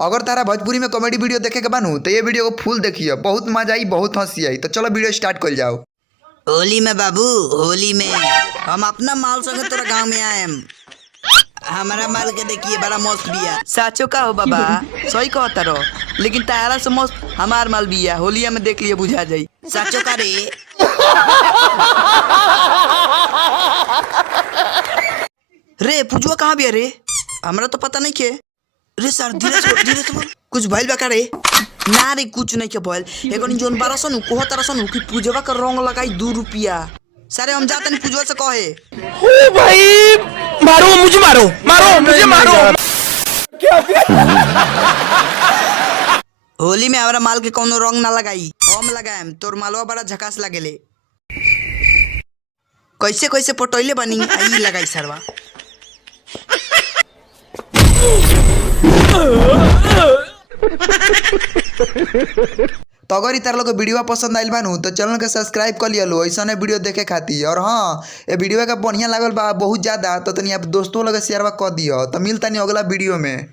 अगर तारा भोजपुरी में comedy video देखे के बानू तो ये वीडियो को फुल देखिए, बहुत मजा आई, बहुत हंसी आई। तो चलो वीडियो स्टार्ट कर जाओ। होली में बाबू, होली में हम अपना माल संगे तोरा गांव में आए। हमारा माल के देखिए बड़ा मस्त बिया। साचो का हो बाबा, सही कहता रहो, लेकिन तारा से मस्त हमार माल बिया। होलिया में देख लिए बुझा जाई। साचो का रे। रे पूजवा कहाँ बिया रे? हमरा तो पता नहीं के। रे सर धीरे से बोल। कुछ भइल बा का रे? ना रे कुछ नहीं के भइल। एगो जोन 1200 कोह तरसन कि पूजवा का रंग लगाई 2 रुपया। सारे हम जाते नहीं पूजवा से कहे। ओ भाई मारो मुझे, मुझे मारो। होली में हमारा माल के कोनो रंग ना लगाई, हम लगाएम। तोर मालवा बड़ा झकास लागेले। कैसे कैसे पटोइले बनी आई लगाई सरवा। तो अगर तार लोग वीडियो पसंद आइल बानू तो चैनल के सब्सक्राइब कर लिया लो ऐसा वीडियो देखे खातिर। और हाँ, ये वीडियो का बढ़िया लागल बा बहुत ज्यादा तो तनी आप दोस्तों लगे शेयर कर दियो। तो मिलता नहीं अगला वीडियो में।